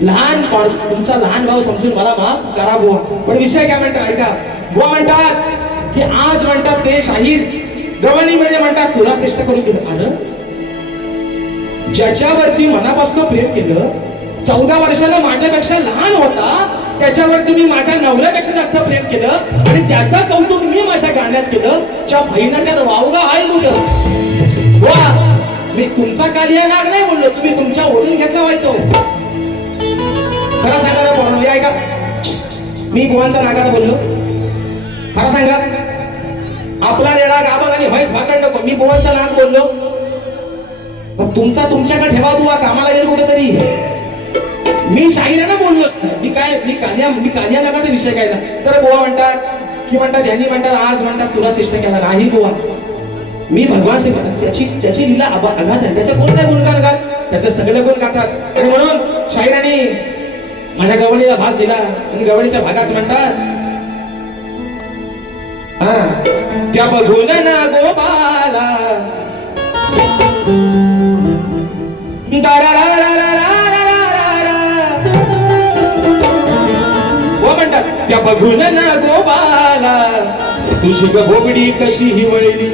तुमचा लहान भाऊ समजून मला माफ करा बुवा. पण विषय काय म्हणतात ऐका. बुवा म्हणतात की आज म्हणतात ते शाहीर गवळणीमध्ये म्हणतात तुला श्रेष्ठ करून दिलं. अरे ज्याच्यावरती मनापासून प्रेम केलं, 14 वर्षाला माझ्यापेक्षा लहान होता, त्याच्यावरती मी माझ्या नवऱ्यापेक्षा जास्त प्रेम केलं आणि त्याचं कौतुक मी माझ्या गाण्यात केलं. च्या बहिणा त्यात वावगा आहे कुठं. वा मी तुमचा कालिया नाग नाही बोललो, तुम्ही तुमच्या ओढून घेतला व्हायतो. खरं सांगा ना पोरांनो, ऐका, मी बुवांचा नागाला बोललो? खरं सांगा, आपला रेडा गाबा आणि म्हैस भाकंड नको, मी बुवांचा नाग बोललो? पण तुमचा तुमच्याकडे ठेवा बुवा, कामाला गेलो कुठेतरी. मी शाहिरानं बोललोच नाही. मी कालिया नागाचा विषय काय ना. तर बुवा म्हणतात की ह्यांनी म्हणतात आज म्हणतात तुला श्रेष्ठ केला नाही बुवा. मी भगवान श्री त्याची लीला अगाध आहे. त्याच्या कोणत्या गुणगान गात, त्याचं सगळं गुण गातात. आणि म्हणून शाहिराने माझ्या गवळणीला भाग दिला आणि गवळणीच्या भागात म्हणतात त्या बघून ना गोपाला म्हणतात त्या बघून ना गोपाला तुझी भोगडी कशी हिवळली.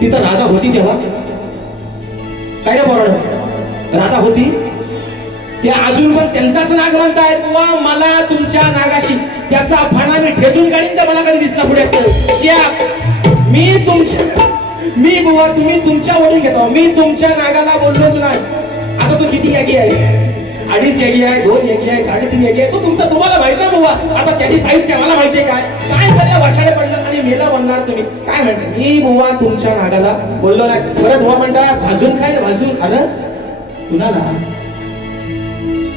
तिथं राधा होती तेव्हा काय रे बोराड, राधा होती. ते अजून पण त्यांचाच नाग म्हणतायत बुवा. मला तुमच्या नागाशी त्याचा फाना मी ठेचून काढीन, मला कधी दिसला पुढे. मी बुवा तुम्ही तुमच्या ओढून घेता, मी तुमच्या नागाला बोललोच नाही. आता तो किती यागी आहे, 2.5 यागी आहे, 2 यागी आहे, 3.5 यागी आहे. तो तुमचा तुम्हाला माहित ना बुवा. आता त्याची साईज काय मला माहितीये काय काय झालं. वाशाळे पडलं आणि मेला बनणार तुम्ही काय म्हणता. मी बुवा तुमच्या नागाला बोललो नाही. परत बुवा म्हणतात भाजून खाय भाजून खाणं कुणाला.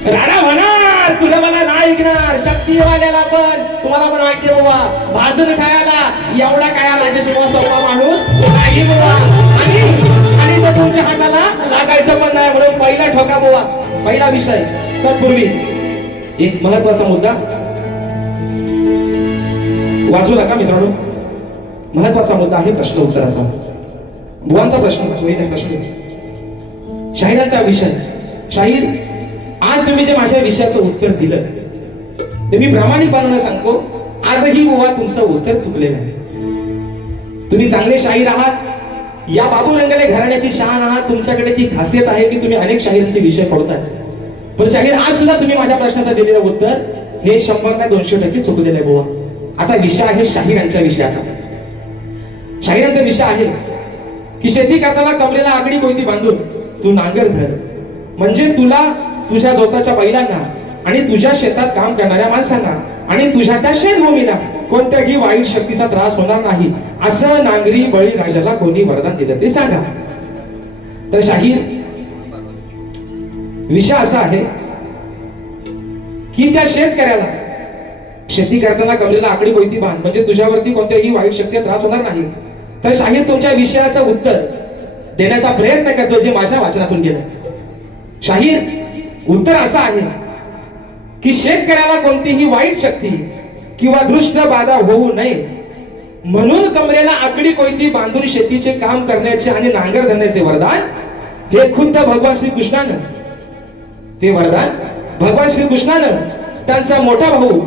राणा म्हणणार तुला मला नाही ऐकणार. शक्तीवाल्याला पण तुम्हाला पण माहिती बुवा भाजून खायला एवढा काय राजेश बुवा सोपा माणूस नाही बुवा. आणि तो तुमच्या हाताला लागायचं पण नाही. म्हणून पहिला ठोका बुवा, पहिला विषय. तत्पूर्वी एक महत्वाचा मुद्दा वाचू नका मित्रांनो. महत्वाचा मुद्दा आहे प्रश्न उत्तराचा. बुवांचा प्रश्न शाहिराचा विषय. शाहीर आज तुम्ही जे माझ्या विषयाचं उत्तर दिलं ते मी प्रामाणिकपणाने सांगतो, आजही बुवा तुमचं उत्तर चुकलेलं आहे. तुम्ही चांगले शाहीर आहात. या बाबू रंगले घराण्याची शान आहात. तुमच्याकडे ती खासियत आहे की तुम्ही अनेक शाहिरांचे विषय फोडताय. पण शाहीर आज सुद्धा तुम्ही माझ्या प्रश्नाचं दिलेलं उत्तर हे 100% चुकलेलं आहे बुवा. आता विषय आहे शाहिरांच्या विषयाचा. शाहिरांचा विषय आहे की शेती करताना कमरेला आगडी कोयती बांधून तू नांगर धर, म्हणजे तुला तुझ्या जोताच्या बैलांना आणि तुझ्या शेतात काम करणाऱ्या माणसांना आणि तुझ्या त्या शेतभूमीला कोणत्याही वाईट शक्तीचा त्रास होणार नाही, असं नांगरी बळीराजाला कोणी वरदान दिलं ते सांगा. तर शाहीर विषय असा आहे की त्या शेतकऱ्याला शेती करताना कमरेला आकडी कोयती बांध, म्हणजे तुझ्यावरती कोणत्याही वाईट शक्तीचा त्रास होणार नाही. तर शाहीर तुमच्या विषयाचं उत्तर देण्याचा प्रयत्न करतो जे माझ्या वाचनातून गेलं. शाहीर उत्तर असं आहे की शेतकऱ्याला कोणतीही वाईट शक्ती किंवा दृष्ट बाधा होऊ नये म्हणून कमरेला आकडी कोयती बांधून शेतीचे काम करण्याचे आणि नांगर धरण्याचे वरदान हे खुद्द भगवान श्रीकृष्णानं, ते वरदान भगवान श्रीकृष्णानं त्यांचा मोठा भाऊ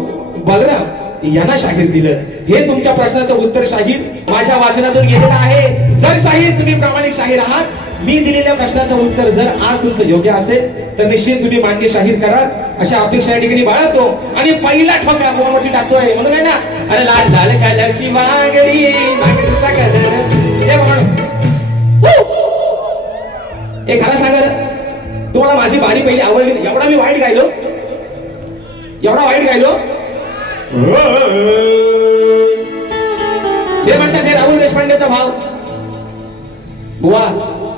बलराम यांना शाहीर दिलं. हे तुमच्या प्रश्नाचं उत्तर शाहीर माझ्या वाचनातून गेलेलं आहे. जर शाहीर तुम्ही प्रामाणिक शाहीर आहात, मी दिलेल्या प्रश्नाचं उत्तर जर आज तुमचं योग्य असेल तर निश्चित तुम्ही मांडणी शाहीर करा अशा अपेक्षा या ठिकाणी बाळगतो. आणि पहिला ठोका मोठी टाकतोय म्हणून आहे ना, अरे लाल लाल कलरची वांगडी वांगडीचा कलर हे खरं सांगा तुम्हाला माझी बारी पहिली आवडली. एवढा मी वाईट गायलो, एवढा वाईट गायलो. हे म्हणतात हे राहुल देशपांडेचा भाव. बुवा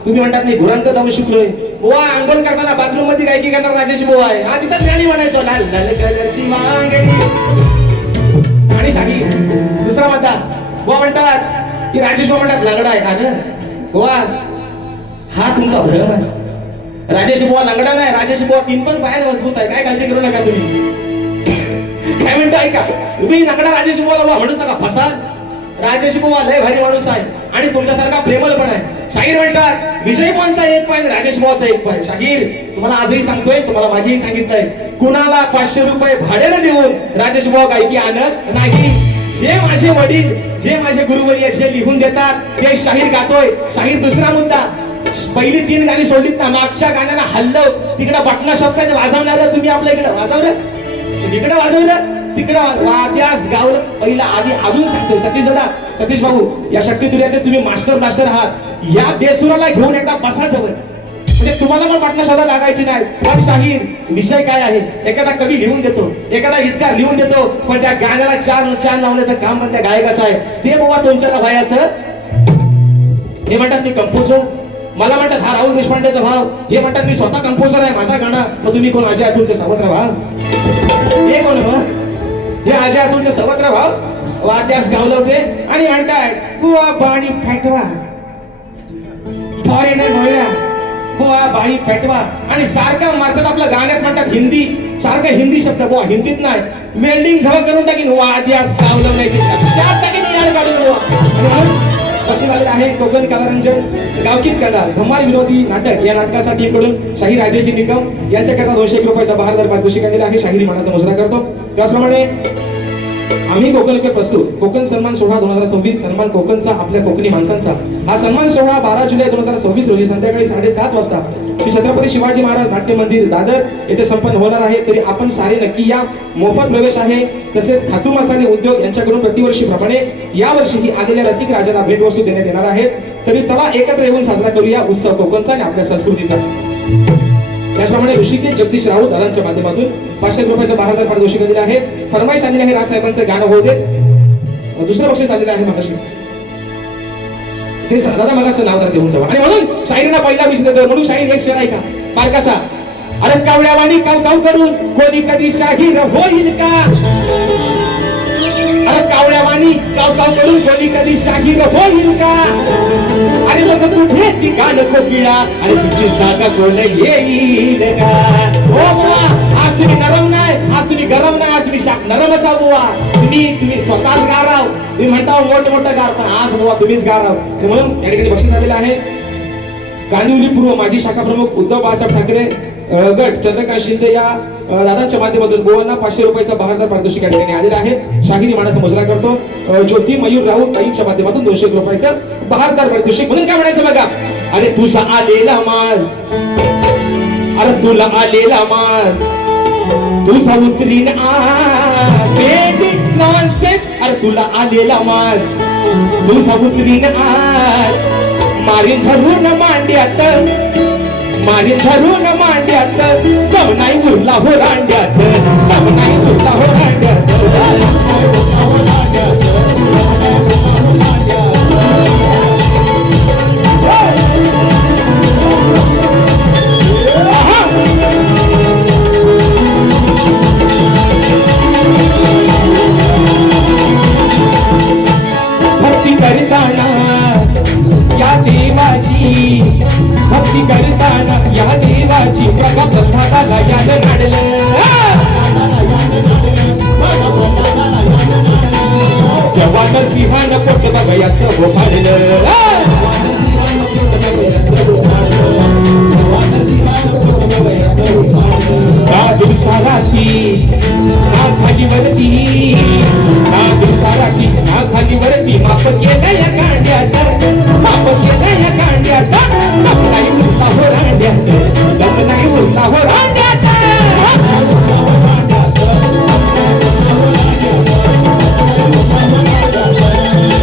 तुम्ही म्हणतात नाही गुरांक जाऊन शिकलोय. बुवा आंदोलन करताना बाथरूम मध्ये गायकी करणार राजेश बुवा आहे. हा तिथंच गाणी म्हणायचो लाल लाल कलरची वांगडी. आणि शाहीर दुसरा म्हणतात बुवा म्हणतात की राजेश बुवा म्हणतात लंगडा आहे. हा ना बुवा हा तुमचा भ्रम आहे. राजेश बुवा लंगडा नाही, राजेश बुवा 3 पण पायाने मजबूत आहे. काय काळजी करू नका तुम्ही. काय म्हणता ऐका, तुम्ही लंगडा राजेश बुवाला म्हणूच नका फसाल. राजेश बुवा लय भारी माणूस आहे आणि तुमच्यासारखा प्रेमळ पण आहे. शाहीर म्हणतात विजय मोहनचा एक पाय आणि राजेश मोहनचा एक पाय. शाहीर तुम्हाला आजही सांगतोय, तुम्हाला मागेही सांगितलंय, कुणाला 500 रुपये भाड्यानं देऊन राजेश मोह गायकी आणत नाही. जे माझे वडील, जे माझे गुरुवर्य जे लिहून देतात ते शाहीर गातोय. शाहीर दुसरा मुद्दा, पहिली 3 गाणी सोडलीत ना, मागच्या गाण्याला हल्लं तिकडे बटना शब्दाने वाजवणार तुम्ही आपल्या इकडे वाजवलं, तिकडे वाजवलं, तिकडे वाद्यास गावलं. पहिला आधी अजून सांगतोय सतीश दादा, सतीश भाऊ, या शक्ती तुर्यात तुम्ही मास्टर आहात. या बेसुराला घेऊन एकदा बसा जवळ, म्हणजे तुम्हाला पण बटना शब्द लागायची नाही. पण शाहीर विषय काय आहे, एखादा कवी लिहून देतो, एखादा गीतकार लिहून देतो, पण त्या गाण्याला चार लावण्याचं काम पण त्या गायकाचं आहे. ते बाबा तुमच्या वयाचं. हे म्हणतात मी कंपोजर, मला म्हणतात हा राहुल देशपांडेचा भाव, हे म्हणतात मी स्वतः कंपोजर आहे, माझा गाणं. मग तुम्ही कोण? अजय अतुलचे सवत्र भाव. हे कोण मग? हे अजय अतुलचे सवत्र भाव वाद्यास गावलं होते आणि म्हणताय बुवा बाणी पेटवा, फॉरेनर म्हणला बुवा बाणी पेटवा. आणि सारखं मारतात आपल्या गाण्यात म्हणतात हिंदी, सारखं हिंदी शब्द. बुवा हिंदीत नाही, वेल्डिंग जवळ करून टाकीन वाद्यास गावलं नाही ते शात टाकीन याड काढून बुवा. बक्षीस आलेलं आहे कोकण कलारंजन गावकीत कला धमाल विनोदी नाटक या नाटकासाठी कडून शाहीर राजेजी निकम यांच्याकरता 201 रुपयाचा बहादर पारितोषिक दिलेला आहे. शाहिरी मानाचा मुजरा करतो. त्याचप्रमाणे आम्ही कोकणकर प्रस्तुत कोकण सन्मान सोहळा 2026 सन्मान कोकणचा आपल्या कोकणी माणसांचा. हा सन्मान सोहळा 12 जुलै 2026 रोजी संध्याकाळी 7:30 वाजता श्री छत्रपती शिवाजी महाराज नाट्य मंदिर दादर येथे संपन्न होणार आहे. तरी आपण सारे नक्की या. मोफत प्रवेश आहे. तसेच खातू मसाले उद्योग यांच्याकडून प्रतिवर्षी प्रमाणे यावर्षीही आलेल्या रसिक राजांना भेटवस्तू देण्यात येणार आहेत. तरी चला एकत्र येऊन साजरा करूया उत्सव कोकणचा आणि आपल्या संस्कृतीचा. त्याचप्रमाणे ऋषिकेश जगदीश राऊत दादांच्या माध्यमातून 500 रुपयाचं बहादर पारितोषिक दिले आहे. फरमाईश आलेली आहे राजसाहेबांचं गाणं होऊ देत. दुसरं बक्षीस आलेलं आहे मगाशी ते दादा मगाचं नाव जरा देऊन जाऊ. आणि म्हणून शाहीरना पहिला विषय देतो. म्हणून शाहीर एक शेर आहे का बारकासा, अरे कावळ्यावाणी काव करून कोणी कधी शाहीर होईल का? अरे कावळ्यावाणी काव करून कोणी कधी शाहीर होईल का? अरे मग कुठे ती गाणं कोकिळा, अरे तुझी जागा कोण येईल का? हो बुवा, आज तुम्ही नरम नाही, आज तुम्ही गरम नाही, आज तुम्ही नरमच आहो बुवा. तुम्ही स्वतःच गाराव. तुम्ही म्हणता मोठं गार, पण आज बुवा तुम्हीच गाराव. म्हणून या ठिकाणी बक्षीस आलेलं आहे. कांदिवली पूर्व माजी शाखा प्रमुख उद्धव बाळासाहेब ठाकरे गट चंद्रकांत शिंदे या दादांच्या माध्यमातून गोवांना 500 रुपयाचा बहादर पारितोषिक या ठिकाणी आलेला आहे. शाहिरी मानाचा मुजरा करतो. ज्योती मयूर राऊत ताईंच्या माध्यमातून 200 रुपयाचं बहादर पारितोषिक. म्हणून काय म्हणायचं बघा, अरे तुझा आलेला माज, अरे तुला आलेला माज, तुझा उतरीन बेबी नॉनसेन्स. अरे तुला आलेला माज, तुझा उतरीन आज, मारीन धरून मांड्यात, मारीन धरून मांड्यात, दम नाही उरला हो रांड्यात, दम नाही उरला हो रांड्यात. भक्ती करताना या देवाची, भक्ती करताना या देवाची, बघा ब्रह्माला यानं नाडलं, तेव्हा नरसिंहानं पोट बघायचं ओभाडलं. दिवसाराती ना खाली वरती, ना दिवसाराती ना खाली वरती, माप केलं या कांड्यात, माप केलं या कांड्यात, दम नाही उरला हो रांड्यात, दम नाही उरला हो रांड्यात.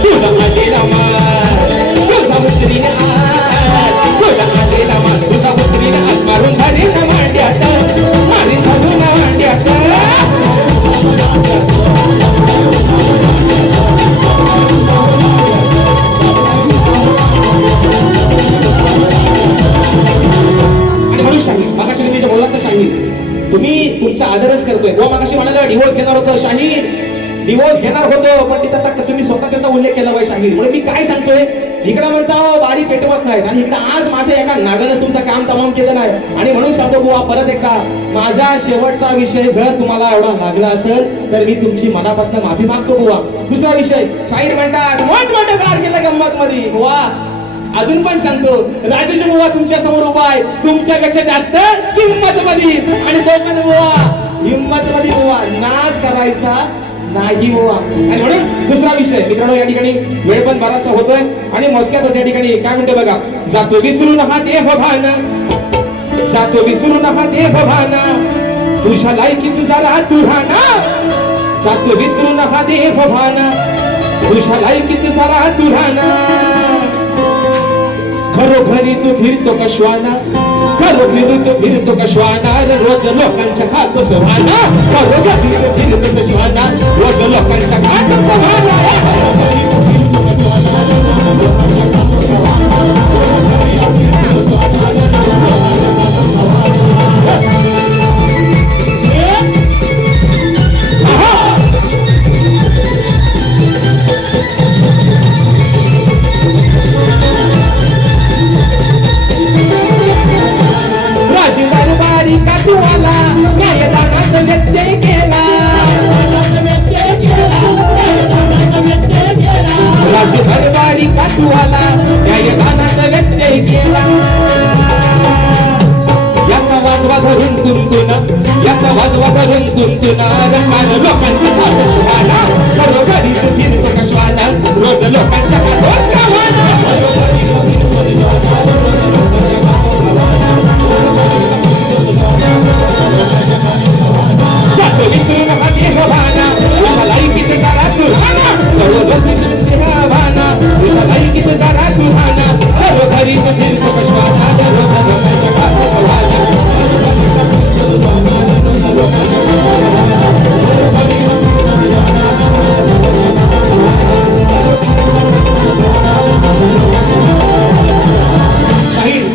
तुला आलेला मास, तुझा उतरीन आज, तुला आलेला मास, तुझा उतरीन आज, मारून झाली ना मांड्यात, मारीन धरून मांड्यात. आणि म्हणून शाहीर मागाशी तुम्ही जे बोललात ना शाहीर, तुम्ही तुमचा आदरच करतोय. व मागाशी म्हणाला डिवोर्स घेणार होतो शाहीर, डिवोर्स घेणार होतो, पण तिथं आता तुम्ही स्वतः त्याचा उल्लेख केला पाहिजे शाहीर. म्हणून मी काय सांगतोय, इकडे म्हणता बारी पेटवत नाहीत आणि इकडे आज माझ्या एका नागानं तुमचं काम तमाम केलं नाही. आणि म्हणून सांगतो बुवा परत एकदा, माझा शेवटचा विषय जर तुम्हाला एवढा लागला असेल तर मी तुमची मनापासून माफी मागतो बुवा. दुसरा विषय, शाहीर म्हणतात मोठमोठं गार केलं गंमत मध्ये बुवा, अजून पण सांगतो, राजेश बुवा तुमच्या समोर उभा आहे, तुमच्यापेक्षा जास्त हिंमत मध्ये, आणि तो पण बुवा हिंमत मध्ये बुवा नाद करायचा नाही बुवा. आणि म्हणून दुसरा विषय मित्रांनो, या ठिकाणी वेळ पण बराचसा होतोय आणि मोजक्यातच या ठिकाणी काय म्हणते बघा, जातो विसरून हा देह भान, जातो विसरून हा देह भान, तुझ्या लायकीत जरा तू राहना, जातो विसरून हा देह भान, तुझ्या लायकीत जरा तू राहना. घरोघरी तू फिरतो का श्वाना, घरोघरी तू फिरतो का श्वाना, रोज लोकांच्या खातो सवाना, घरोघरी तू फिरतो का श्वाना, रोज लोकांच्या खातो सवाना. राजदरबारी का तू आला, न्यायदानाचा व्यत्यय केला. याचा वाजवा धरून तुंतुना, याचा वाजवा धरून तुंतुना, रंगान लोकांच्या हात सुहाना, घरोघरी तू फिरतो का श्वाना, रोज लोकांच्या हात सुहाना. जातो विसरून हा देह भाना, तुझ्या लायकीत जरा सुहाना, घरोघरी विसरून देह भाना, तुझ्या लायकीत जरा सुहाना, घरोघरी तू फिरतो का श्वाना, रोज लोकांच्या हात सुहाना.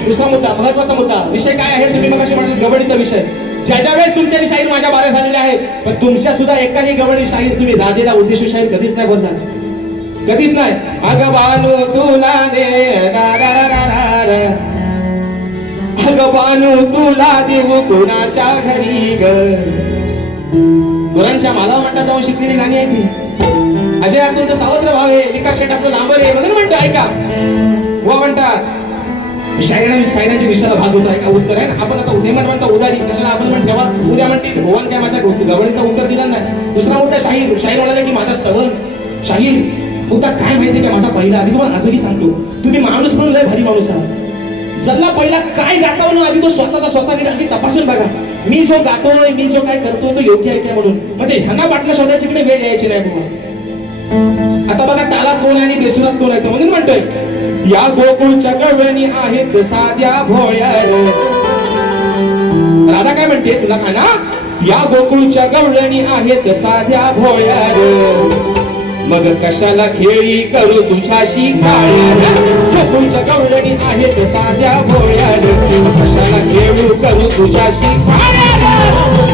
दुसरा मुद्दा, महत्वाचा मुद्दा, विषय काय आहे तुम्ही मगाशी म्हटलं, गवळीचा विषय. ज्या वेळेस तुमच्या शाहीर माझ्या बाऱ्या झालेल्या आहेत, पण तुमच्या सुद्धा एकाही गवळी शाहीर तुम्ही राधेला उद्देशून शाहीर कधीच नाही बोलणार, कधीच नाही. अगं बानू तुला दे रा रा रा रा रा, अगं बानू तुला देऊ कोणाच्या घरी ग. गुरांच्या माला म्हणतात जाऊन शिकलेली गाणी आहे ती. अजय अतुलचं सावत्र व्हावे, विकास शेट आपलं लांबरे म्हणून म्हणतो ऐका, वा म्हणतात शायराच्या विषयाला भाग होता. का उत्तर आहे ना, आपण आता उद्या म्हणता उदारी कशाला आपण म्हण तेव्हा उद्या म्हणतील भगवान काय माझ्या गवळीचा उत्तर दिला नाही. दुसरा मुद्दा शाहीर, शाहीर म्हणाला की माझा स्तवन शाहीर मुद्दा काय माहितीये का, माझा पहिला आधी तुम्हाला आजही सांगतो, तुम्ही माणूस म्हणून लय भारी माणूस आहात. जगला पहिला काय गाता म्हणून आधी तो स्वतःचा आधी तपासून बघा, मी जो गातोय, मी जो काय करतोय तो योग्य आहे काय म्हणून, म्हणजे ह्यांना वाटणं शोधायची कडे वेळ यायची नाही तुम्हाला. आता बघा तालात कोण आहे आणि बेसुरात कोण आहे, म्हणून म्हणतोय या गोकुळच्या गवळणी आहेत साध्या भोळ्या. राधा काय म्हणते तुला खाना, या गोकुळच्या गवळणी आहेत साध्या भोळ्या, मग कशाला खेळी करू तुझ्याशी काळ्या. गोकुळच्या गवळणी आहेत साध्या भोळ्या, कशाला खेळू करू तुझ्याशी काळ्या.